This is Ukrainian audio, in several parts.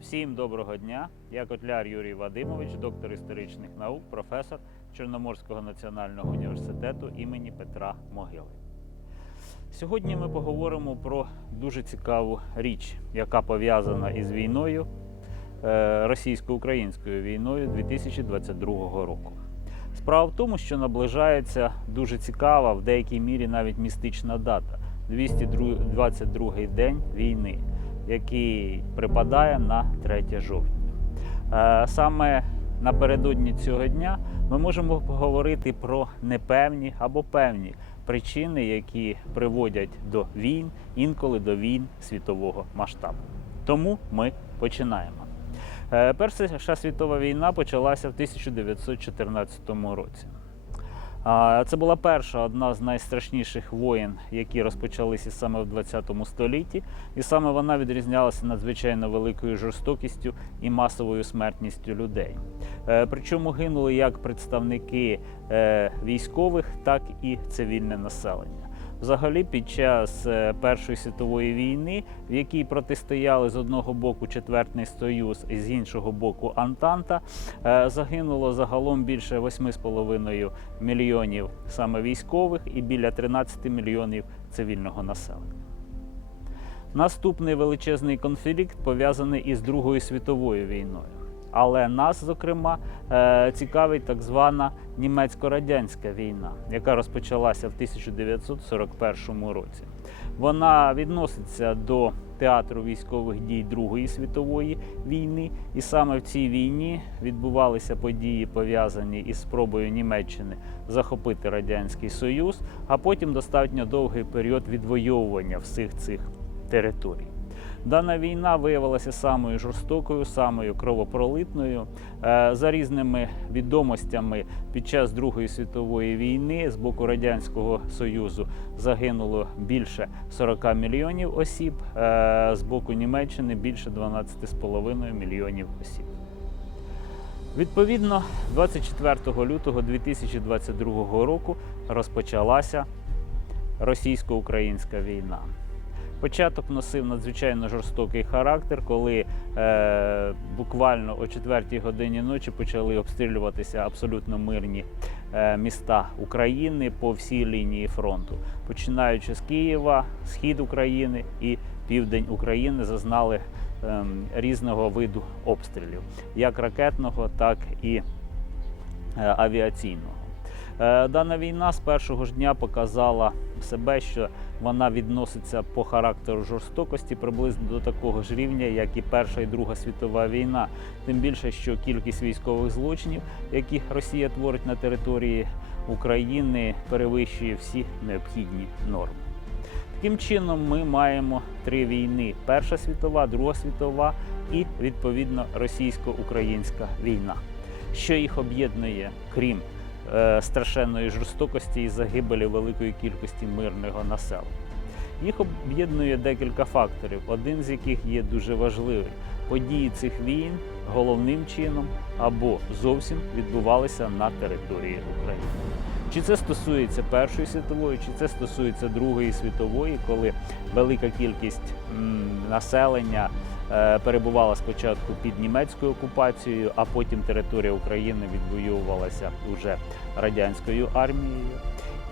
Всім доброго дня. Я Котляр Юрій Вадимович, доктор історичних наук, професор Чорноморського національного університету імені Петра Могили. Сьогодні ми поговоримо про дуже цікаву річ, яка пов'язана із війною, е, російсько-українською війною 2022 року. Справа в тому, що наближається дуже цікава, в деякій мірі навіть містична дата 222 день війни, який припадає на 3 жовтня. Е, Саме напередодні цього дня ми можемо поговорити про непевні або певні причини, які приводять до війн, інколи до війн світового масштабу. Тому ми починаємо. Е, Перша світова війна почалася в 1914 році. Це була перша одна з найстрашніших воєн, які розпочалися саме в 20 столітті, і саме вона відрізнялася надзвичайно великою жорстокістю і масовою смертністю людей. Е, Причому гинули як представники е, військових, так і цивільне населення. Взагалі, під час е, Першої світової війни, в якій протистояли з одного боку Четвертний Союз і з іншого боку Антанта, е, загинуло загалом більше 8,5 мільйонів саме військових і біля 13 мільйонів цивільного населення. Наступний величезний конфлікт пов'язаний із Другою світовою війною. Але нас, зокрема, е, цікавить так звана німецько-радянська війна, яка розпочалася в 1941 році. Вона відноситься до театру військових дій Другої світової війни, і саме в цій війні відбувалися події, пов'язані із спробою Німеччини захопити Радянський Союз, а потім достатньо довгий період відвоювання всіх цих територій. Дана війна виявилася самою жорстокою, самою кровопролитною. Е, За різними відомостями, під час Другої світової війни з боку Радянського Союзу загинуло більше 40 мільйонів осіб, е, з боку Німеччини більше 12,5 мільйонів осіб. Відповідно, 24 лютого 2022 року розпочалася російсько-українська війна. Початок носив надзвичайно жорстокий характер, коли е, буквально о 4 годині ночі почали обстрілюватися абсолютно мирні е, міста України по всій лінії фронту. Починаючи з Києва, схід України і південь України зазнали е, різного виду обстрілів, як ракетного, так і е, авіаційного. Е, Дана війна з першого ж дня показала себе, що вона відноситься по характеру жорстокості приблизно до такого ж рівня, як і Перша і Друга світова війна. Тим більше, що кількість військових злочинів, які Росія творить на території України, перевищує всі необхідні норми. Таким чином, ми маємо три війни: Перша світова, Друга світова і відповідно російсько-українська війна. Що їх об'єднує, крім страшенної жорстокості і загибелі великої кількості мирного населення. Їх об'єднує декілька факторів, один з яких є дуже важливий. Події цих війн головним чином або зовсім відбувалися на території України. Чи це стосується Першої світової, чи це стосується Другої світової, коли велика кількість населення е, перебувала спочатку під німецькою окупацією, а потім територія України відвоювалася уже радянською армією.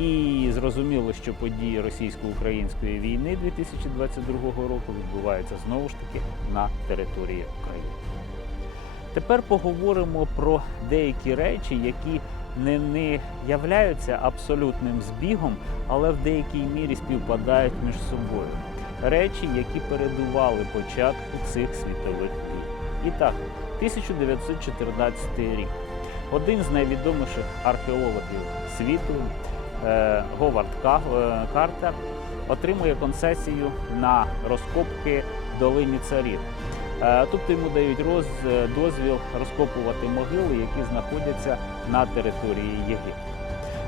І зрозуміло, що події російсько-української війни 2022 року відбуваються знову ж таки на території України. Тепер поговоримо про деякі речі, які не, не являються абсолютним збігом, але в деякій мірі співпадають між собою. Речі, які передували початку цих світових війн. І так, 1914 рік. Один з найвідоміших археологів світу е, Говард е, Картер отримує концесію на розкопки долині царів. Тобто йому дають роз, е, дозвіл розкопувати могили, які знаходяться на території Єгипту.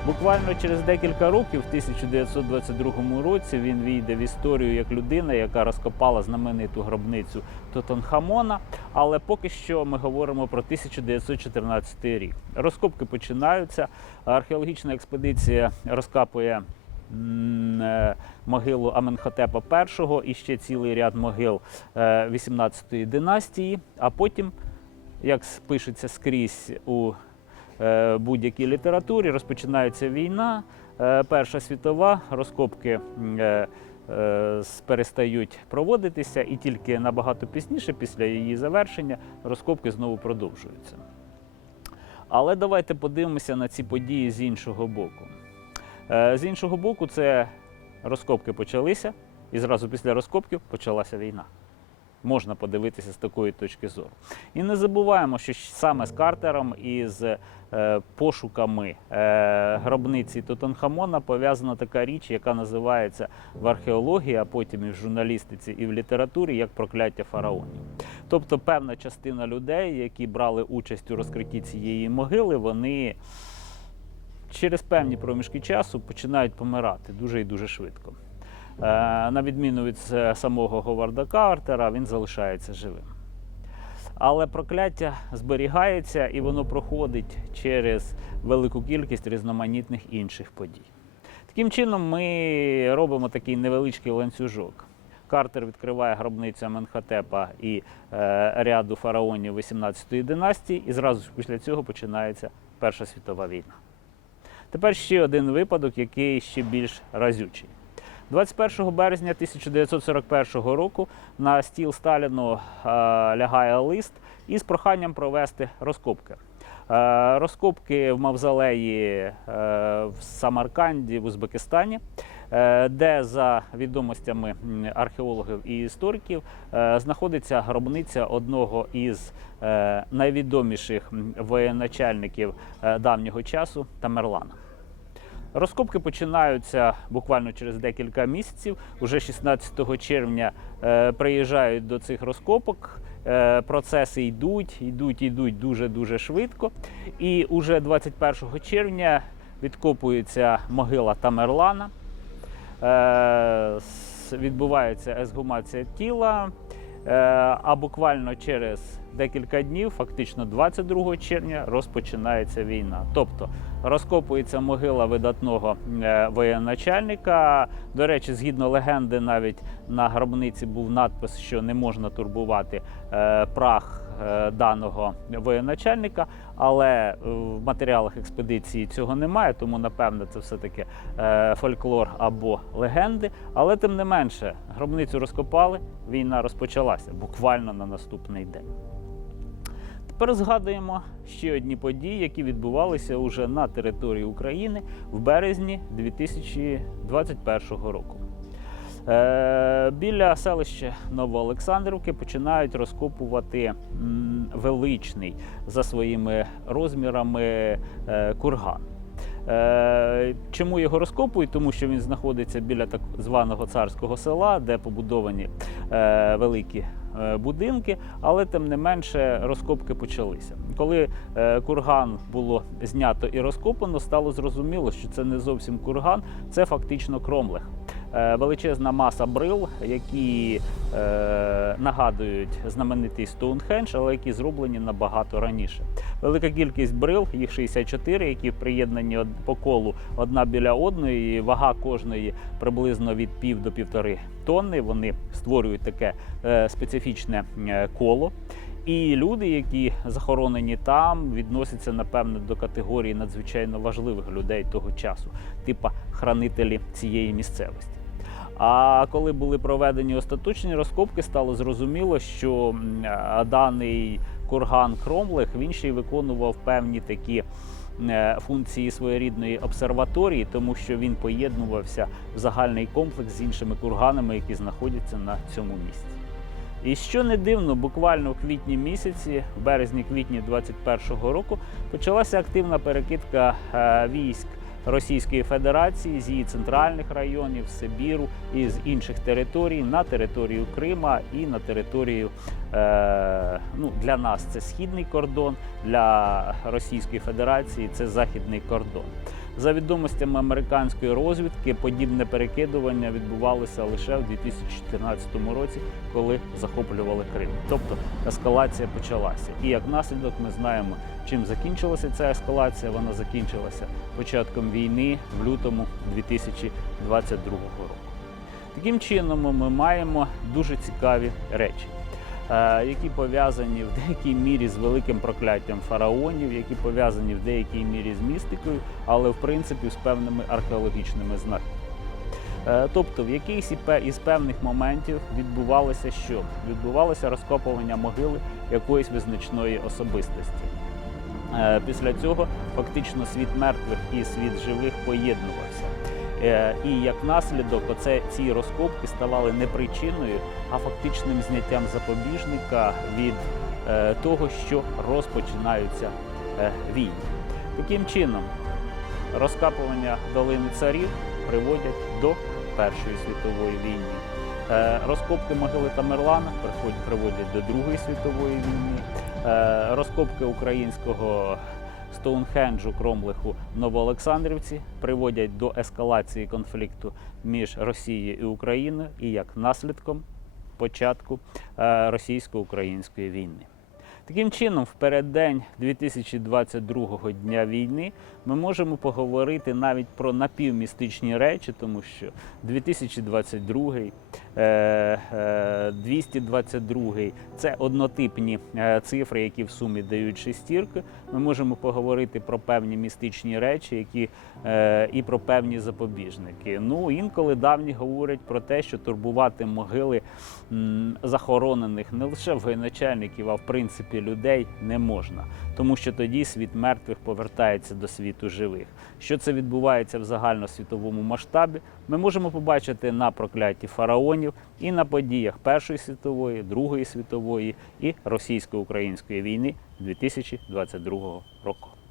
Буквально через декілька років, в 1922 році, він війде в історію як людина, яка розкопала знамениту гробницю Тутанхамона. Але поки що ми говоримо про 1914 рік. Розкопки починаються. Археологічна експедиція розкапує могилу Аменхотепа І і ще цілий ряд могил 18-ї династії, а потім, як пишеться скрізь у е, будь-якій літературі, розпочинається війна, е, Перша світова, розкопки е, е, перестають проводитися, і тільки набагато пізніше, після її завершення, розкопки знову продовжуються. Але давайте подивимося на ці події з іншого боку. Е, З іншого боку, це розкопки почалися, і зразу після розкопків почалася війна. Можна подивитися з такої точки зору. І не забуваємо, що саме з Картером і з е, пошуками е, гробниці Тутанхамона пов'язана така річ, яка називається в археології, а потім і в журналістиці, і в літературі як прокляття фараонів. Тобто певна частина людей, які брали участь у розкритті цієї могили, вони через певні проміжки часу починають помирати дуже і дуже швидко. Е, На відміну від е, самого Говарда Картера, він залишається живим. Але прокляття зберігається і воно проходить через велику кількість різноманітних інших подій. Таким чином, ми робимо такий невеличкий ланцюжок. Картер відкриває гробницю Аменхотепа і е, ряду фараонів 18-ї династії, і зразу після цього починається Перша світова війна. Тепер ще один випадок, який ще більш разючий. 21 березня 1941 року на стіл Сталіну е, лягає лист із проханням провести розкопки. Е, розкопки в мавзолеї е, в Самарканді в Узбекистані, де за відомостями археологів і істориків е, знаходиться гробниця одного із е, найвідоміших воєначальників е, давнього часу Тамерлана. Розкопки починаються буквально через декілька місяців. Уже 16 червня е, приїжджають до цих розкопок. Е, процеси йдуть, йдуть, йдуть дуже дуже швидко. І уже 21 червня відкопується могила Тамерлана. Е, відбувається ексгумація тіла. Е, а буквально через декілька днів, фактично 22 червня, розпочинається війна. Тобто розкопується могила видатного е, воєначальника. До речі, згідно легенди, навіть на гробниці був надпис, що не можна турбувати прах даного воєначальника, але е, в матеріалах експедиції цього немає, тому напевне це все-таки е, фольклор або легенди. Але тим не менше, гробницю розкопали, війна розпочалася буквально на наступний день. Тепер згадуємо ще одні події, які відбувалися уже на території України в березні 2021 року. Е, біля селища Новоолександрівки починають розкопувати величний за своїми розмірами е, курган. Е, Чому його розкопують? Тому що він знаходиться біля так званого царського села, де побудовані великі будинки, але тим не менше розкопки почалися. Коли курган було знято і розкопано, стало зрозуміло, що це не зовсім курган, це фактично кромлех. Е, Величезна маса брил, які е, нагадують знаменитий Стоунхендж, але які зроблені набагато раніше. Велика кількість брил, їх 64, які приєднані по колу одна біля одної. Вага кожної приблизно від пів до півтори тонни. Вони створюють таке е, специфічне коло. І люди, які захоронені там, відносяться напевно до категорії надзвичайно важливих людей того часу, типа хранителі цієї місцевості. А коли були проведені остаточні розкопки, стало зрозуміло, що даний курган Кромлех він ще й виконував певні такі е, функції своєрідної обсерваторії, тому що він поєднувався в загальний комплекс з іншими курганами, які знаходяться на цьому місці. І що не дивно, буквально в квітні місяці, в березні-квітні 21-го року, почалася активна перекидка е, військ Російської Федерації з її центральних районів, Сибіру і з інших територій на територію Крима і на територію е, ну, для нас це східний кордон, для Російської Федерації це західний кордон. За відомостями американської розвідки, подібне перекидування відбувалося лише в 2014 році, коли захоплювали Крим. Тобто ескалація почалася. І як наслідок ми знаємо, чим закінчилася ця ескалація. Вона закінчилася початком війни в лютому 2022 року. Таким чином, ми маємо дуже цікаві речі, які пов'язані в деякій мірі з великим прокляттям фараонів, які пов'язані в деякій мірі з містикою, але в принципі з певними археологічними знаками. Е, Тобто, в якийсь із певних моментів відбувалося що? Відбувалося розкопування могили якоїсь визначної особистості. Е, Після цього фактично світ мертвих і світ живих поєднувався. Е, І як наслідок, оце ці розкопки ставали не причиною, а фактичним зняттям запобіжника від е, того, що розпочинаються е, війни. Таким чином, розкапування долини царів приводять до Першої світової війни. Розкопки могили Тамерлана приводять до Другої світової війни. Розкопки українського Стоунхенджу, Кромлиху, Новоолександрівці приводять до ескалації конфлікту між Росією і Україною і як наслідком початку е, російсько-української війни. Таким чином, в переддень 2022 дня війни ми можемо поговорити навіть про напівмістичні речі, тому що 2022, е, е, 222 це однотипні е, цифри, які в сумі дають шестірки. Ми можемо поговорити про певні містичні речі, які е, і про певні запобіжники. Ну інколи давні говорять про те, що турбувати могили захоронених не лише воєначальників, а в принципі людей не можна, тому що тоді світ мертвих повертається до світу живих. Що це відбувається в загальносвітовому масштабі, ми можемо побачити на прокляті фараонів і на подіях Першої світової, Другої світової і російсько-української війни 2022 року.